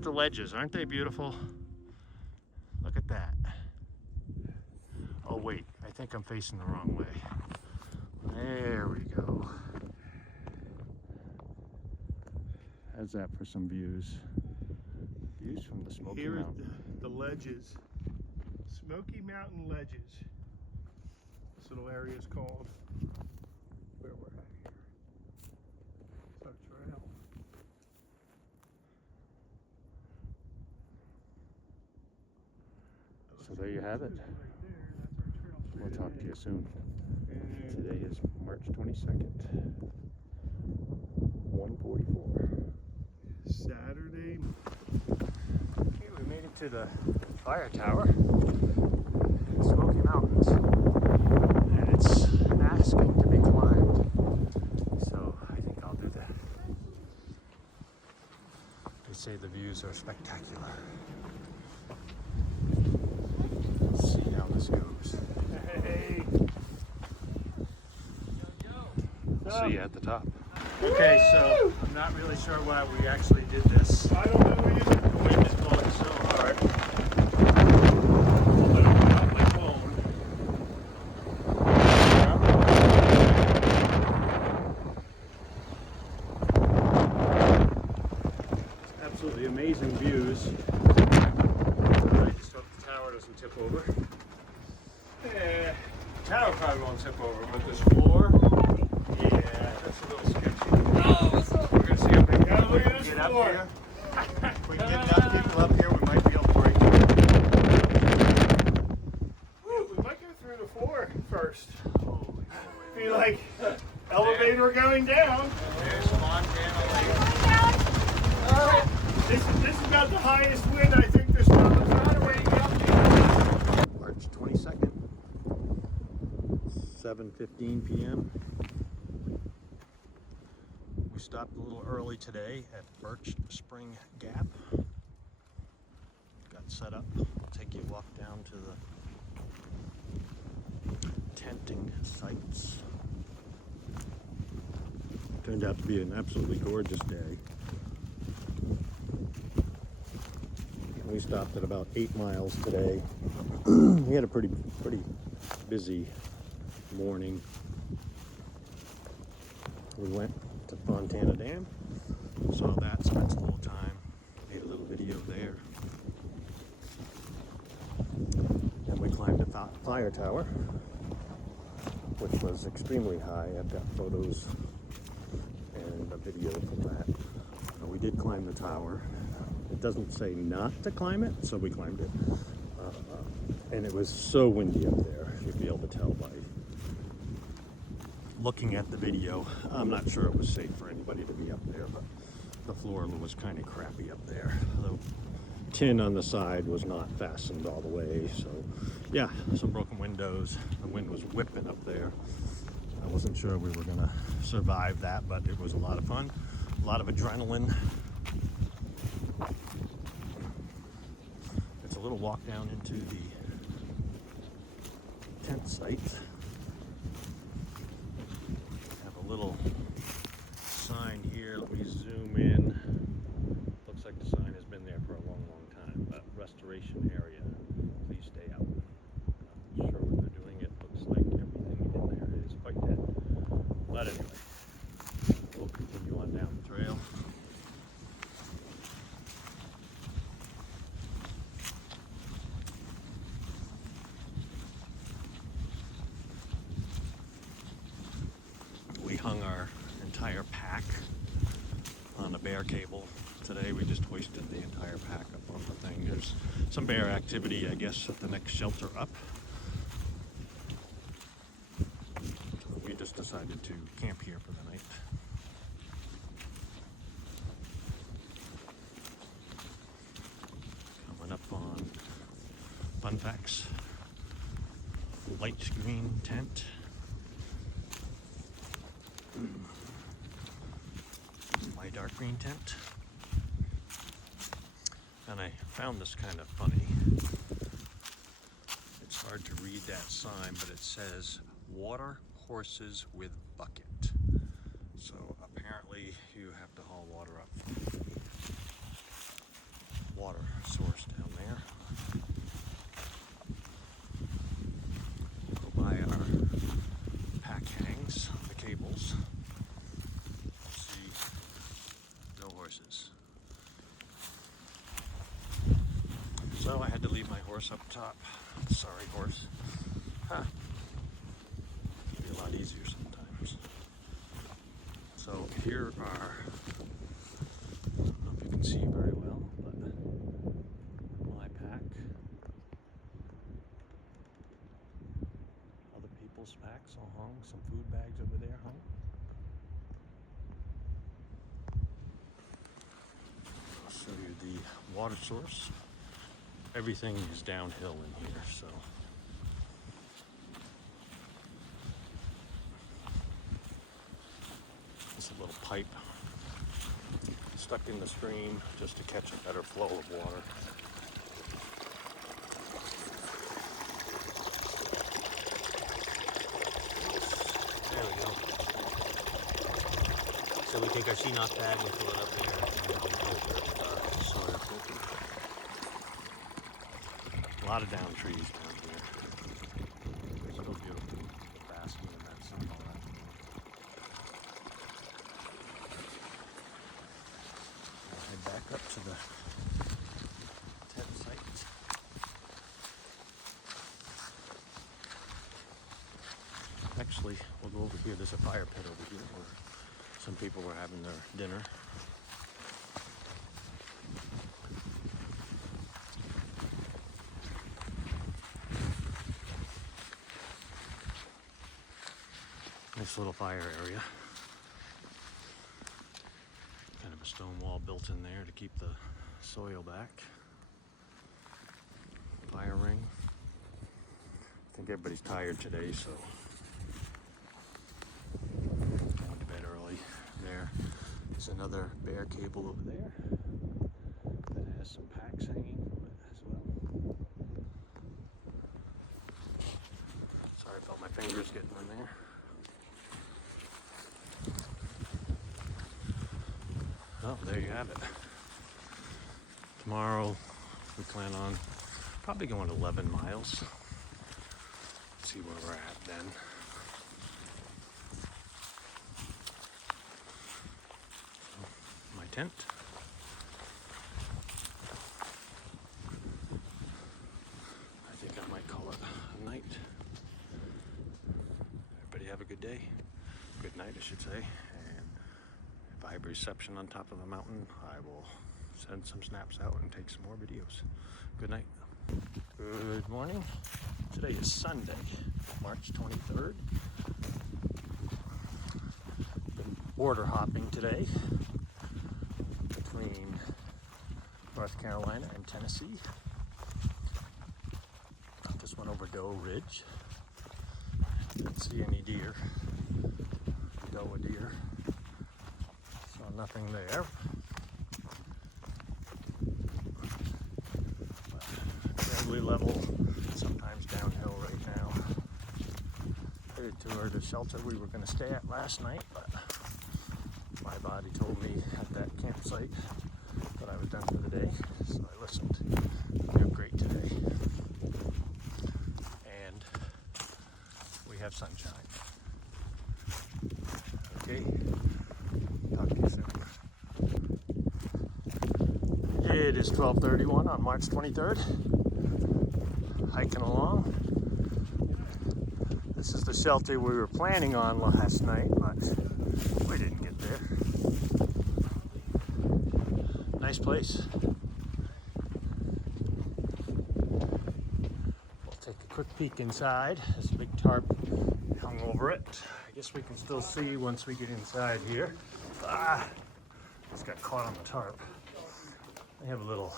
at the ledges. Aren't they beautiful? Look at that. Oh wait, I think I'm facing the wrong way. There we go. How's that for some views? Views from the Smoky Mountain. Here are the ledges. Smoky Mountain ledges. This little area is called where we're at here. It's our trail. So there you have it. Right there, that's our trail. We'll talk to you soon. Today is March 22nd, 1:44. Saturday. Okay, we made it to the fire tower in the Smoky Mountains, and it's asking to be climbed, so I think I'll do that. They say the views are spectacular. Let's see how this goes. Hey. See you at the top. Okay, so I'm not really sure why we actually did this. I don't know either. The wind is blowing so hard. Absolutely amazing views. I just hope the tower doesn't tip over. Yeah, the tower probably won't tip over, but this floor, yeah, that's a little sketchy. Oh, what's up? We're gonna see if we can Yeah, look at this get up floor. here. If we can get enough people up here, we might be able to break it. We might go through the floor first. Holy moly. Be like elevator going down. There's Montana Lake. This is about the highest wind I think this mountain got away up. March 22nd, 7:15 p.m. We stopped a little early today at Birch Spring Gap. Got set up. I'll take you a walk down to the tenting sites. Turned out to be an absolutely gorgeous day. We stopped at about 8 miles today. We had a pretty busy morning. We went to Fontana Dam, saw that, spent a little time, made a little video there. Then we climbed the fire tower, which was extremely high. I've got photos and a video from that. We did climb the tower. It doesn't say not to climb it, so we climbed it. And it was so windy up there, you'd be able to tell by looking at the video. I'm not sure it was safe for anybody to be up there, but the floor was kind of crappy up there. The tin on the side was not fastened all the way, so yeah, some broken windows. The wind was whipping up there. I wasn't sure we were gonna survive that, but it was a lot of fun, a lot of adrenaline. It's a little walk down into the tent site. Have a little sign here. Let me zoom in. Looks like the sign has been there for a long time, but restoration area. Please stay out. Not sure what they're doing. It looks like everything in there is quite dead. But anyway, we'll continue on down the trail. We hung our entire pack on a bear cable. Today we just hoisted the entire pack up on the thing. There's some bear activity, I guess, at the next shelter up. So we just decided to camp here for the night. Coming up on fun facts. Light green tent. My dark green tent. And I found this kind of funny. It's hard to read that sign, but it says water horses with bucket. So apparently you have to haul water up. horse up top. Sorry, horse. Huh. It'd be a lot easier sometimes. So here are, I don't know if you can see very well, but my pack. Other people's packs all hung. Some food bags over there hung. I'll show you the water source. Everything is downhill in here, so. It's a little pipe stuck in the stream just to catch a better flow of water. There we go. So we take our CNOS bag, we fill it up there, and then we filter it with our soil filter. A lot of down trees down here. It's so beautiful, basking in that sunlight. Head back up to the tent site. Actually, we'll go over here. There's a fire pit over here where some people were having their dinner. Nice little fire area. Kind of a stone wall built in there to keep the soil back. Fire ring. I think everybody's tired today, so going to bed early. There's another bear cable over there that has some packs hanging from it as well. Sorry about my fingers getting in there. Oh, there you have it. Tomorrow we plan on probably going 11 miles. See where we're at then. So, my tent. I think I might call it a night. Everybody have a good day. Good night, I should say. And if I have reception on top of the mountain, I will send some snaps out and take some more videos. Good night. Good morning. Today is Sunday, March 23rd. Been border hopping today between North Carolina and Tennessee. Just went over Doe Ridge. Didn't see any deer. Doe deer. Saw nothing there. Fairly level, sometimes downhill right now. Headed toward the shelter we were going to stay at last night, but my body told me at that campsite that I was done for the day, so I listened. We have great today. And we have sunshine. Okay, talk to you soon. It is 12:31 on March 23rd. Hiking along. This is the shelter we were planning on last night, but we didn't get there. Nice place. We'll take a quick peek inside. There's a big tarp hung over it. I guess we can still see once we get inside here. It's got caught on the tarp. They have a little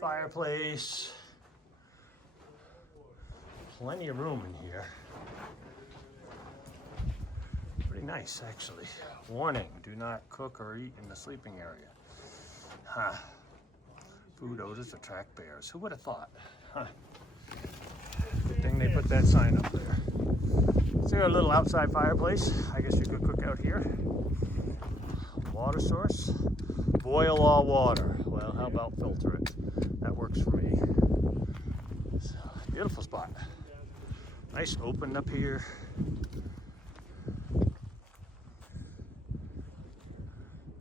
fireplace. Plenty of room in here. Pretty nice, actually. Warning, do not cook or eat in the sleeping area. Huh. Food odors attract bears. Who would have thought? Huh. Good thing they put that sign up there. Is there a little outside fireplace? I guess you could cook out here. Water source. Boil all water. Well, how about filter it? That works for me. So, beautiful spot. Nice open up here.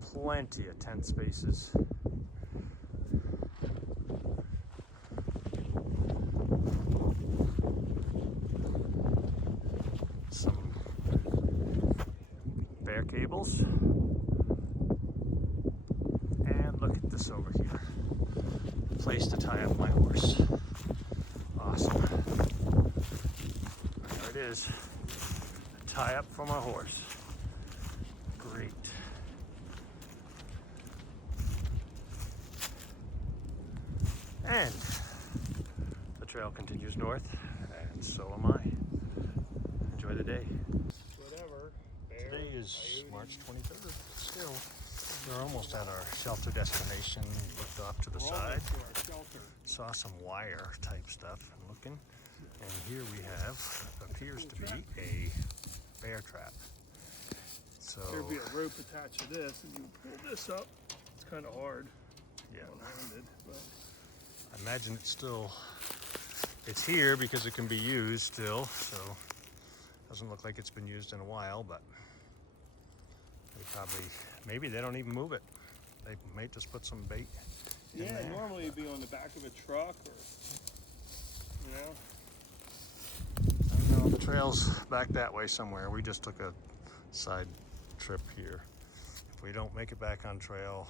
Plenty of tent spaces. bear cables. And look at this over here. Place to tie up my horse. Awesome. There it is. A tie up for my horse. Great. And the trail continues north, and so am I. Enjoy the day. Whatever. Today is March 23rd. Still, we're almost at our shelter destination. Looked off to the side. Saw some wire type stuff and looking. And here we have, appears to be a bear trap. So There'd be a rope attached to this, and you pull this up. It's kind of hard. yeah, One-handed, but I imagine it's here because it can be used still. So doesn't look like it's been used in a while, but they probably, maybe they don't even move it. They may just put some bait in yeah, there. normally it'd be on the back of a truck or, you know. I don't know, the trail's back that way somewhere. We just took a side trip here. If we don't make it back on trail,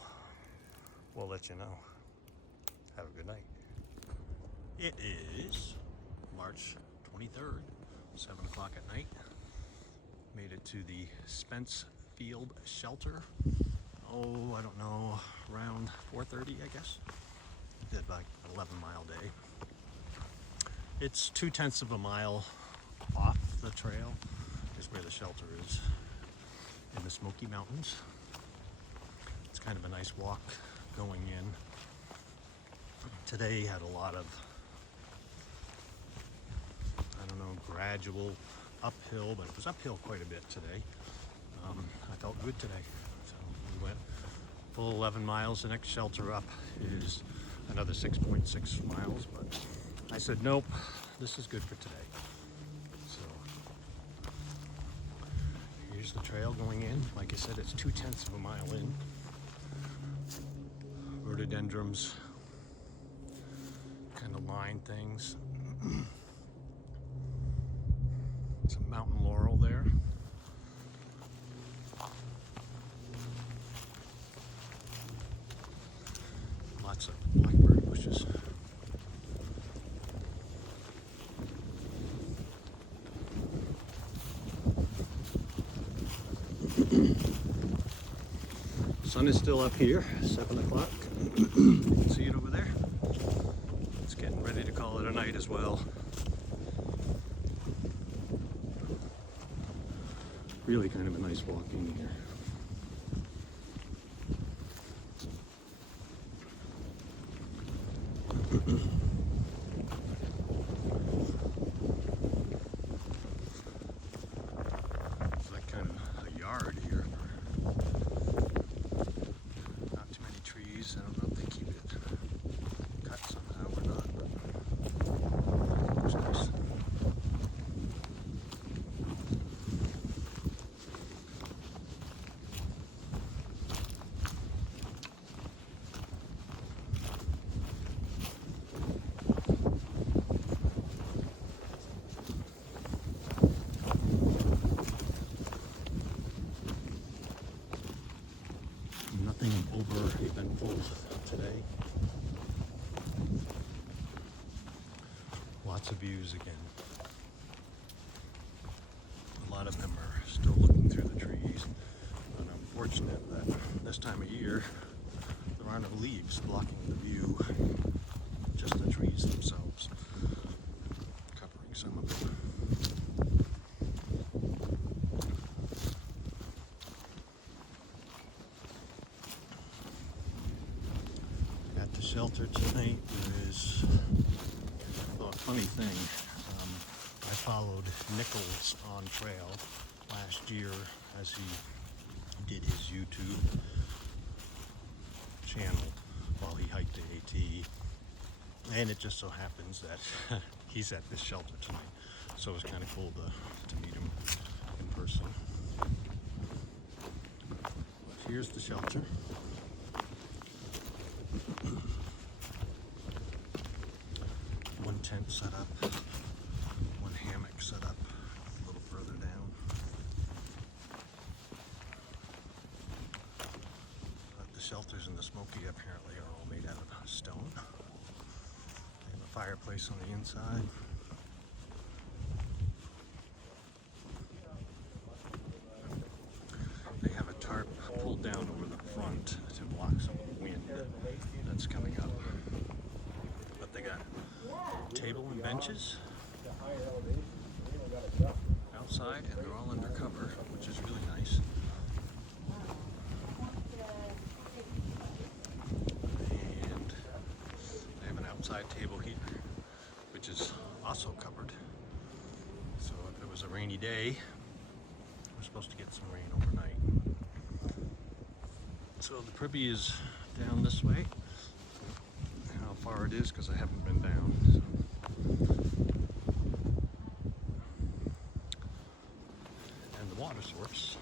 we'll let you know. Have a good night. It is March 23rd, 7 o'clock at night. Made it to the Spence Field Shelter. Oh, I don't know, around 4:30, I guess. Did like an 11-mile day. It's 2/10 of a mile off the trail is where the shelter is, in the Smoky Mountains. It's kind of a nice walk going in. Today had a lot of, I don't know, gradual uphill, but it was uphill quite a bit today. I felt good today, so we went full 11 miles. The next shelter up is another 6.6 miles, but I said, nope, this is good for today. So here's the trail going in. Like I said, it's 2/10 of a mile in. Rhododendrons kind of line things. Some mountain laurel there. Lots of blackberry bushes. Sun is still up here, 7 o'clock. You can see it over there. It's getting ready to call it a night as well. Really kind of a nice walk in here. It's like kind of a yard here. Not too many trees. I don't know if they keep it cut somehow or not, but it's nice. Nothing over eventful today. Lots of views again. A lot of them are still looking through the trees. And I'm fortunate that this time of year there aren't no leaves blocking the view, just the trees themselves covering some of it. At the shelter tonight is, well, a funny thing. I followed Nichols on trail last year as he did his YouTube channel while he hiked the AT, and it just so happens that he's at this shelter tonight, so it's kind of cool to meet him in person. But here's the shelter. One tent set up, one hammock set up a little further down. shelters in the Smoky apparently are all made out of stone. They have a fireplace on the inside. They have a tarp pulled down over the front to block some of the wind that's coming up. But they got table and benches outside, and they're all under cover, which is really nice. And they have an outside table here, which is also covered. So if it was a rainy day, we're supposed to get some rain overnight. So the privy is down this way. How far it is, because I haven't been down. So. And the water source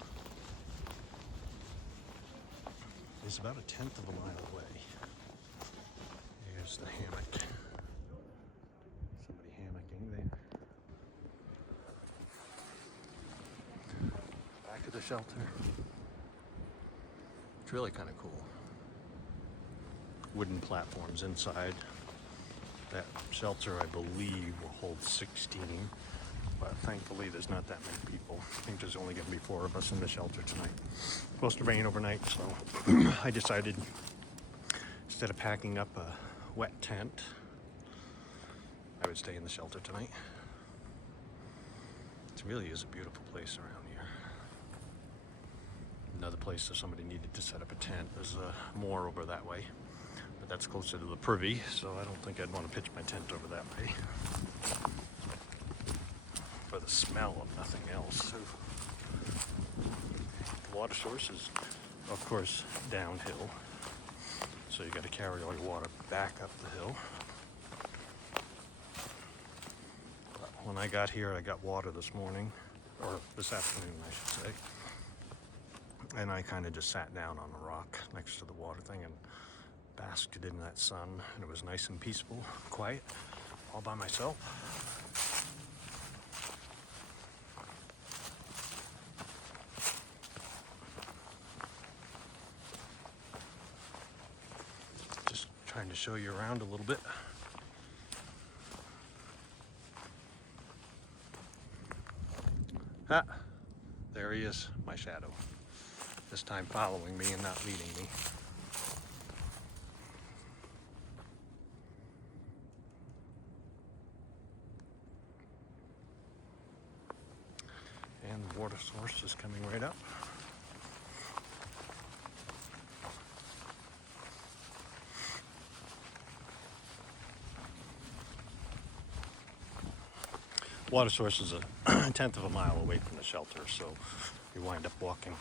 is about 1/10 of a mile away. Here's the hammock. Somebody hammocking there. Back of the shelter. It's really kind of cool. Wooden platforms inside. That shelter, I believe, will hold 16, but thankfully there's not that many people. I think there's only going to be 4 of us in the shelter tonight. It's supposed to rain overnight, so I decided instead of packing up a wet tent, I would stay in the shelter tonight. It really is a beautiful place around here. Another place if somebody needed to set up a tent. There's more over that way, but that's closer to the privy, so I don't think I'd want to pitch my tent over that way. For the smell of nothing else. So, the water source is, of course, downhill, so you got to carry all your water back up the hill. But when I got here, I got water this morning, or this afternoon, I should say. And I kind of just sat down on a rock next to the water thing and basked in that sun, and it was nice and peaceful, quiet, all by myself. Just trying to show you around a little bit. Ah, there he is, my shadow. This time following me and not leading me. And the water source is coming right up. Water source is 1/10 of a mile away from the shelter, so you wind up walking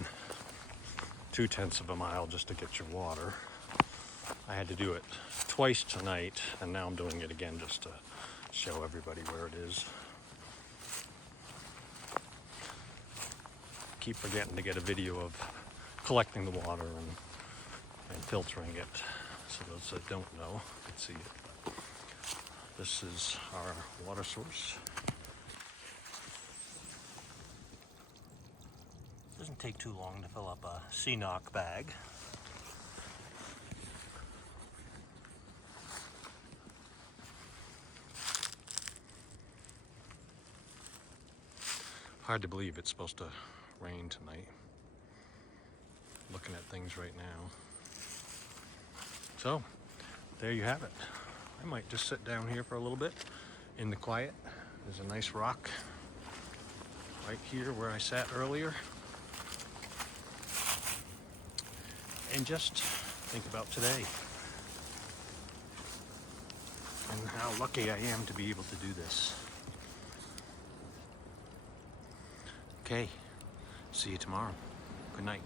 2/10 of a mile just to get your water. I had to do it twice tonight, and now I'm doing it again just to show everybody where it is. Keep forgetting to get a video of collecting the water and filtering it, so those that don't know can see it. This is our water source. Doesn't take too long to fill up a CNOC bag. Hard to believe it's supposed to rain tonight. Looking at things right now. So, there you have it. I might just sit down here for a little bit in the quiet. There's a nice rock right here where I sat earlier. And just think about today and how lucky I am to be able to do this. Okay, see you tomorrow. Good night.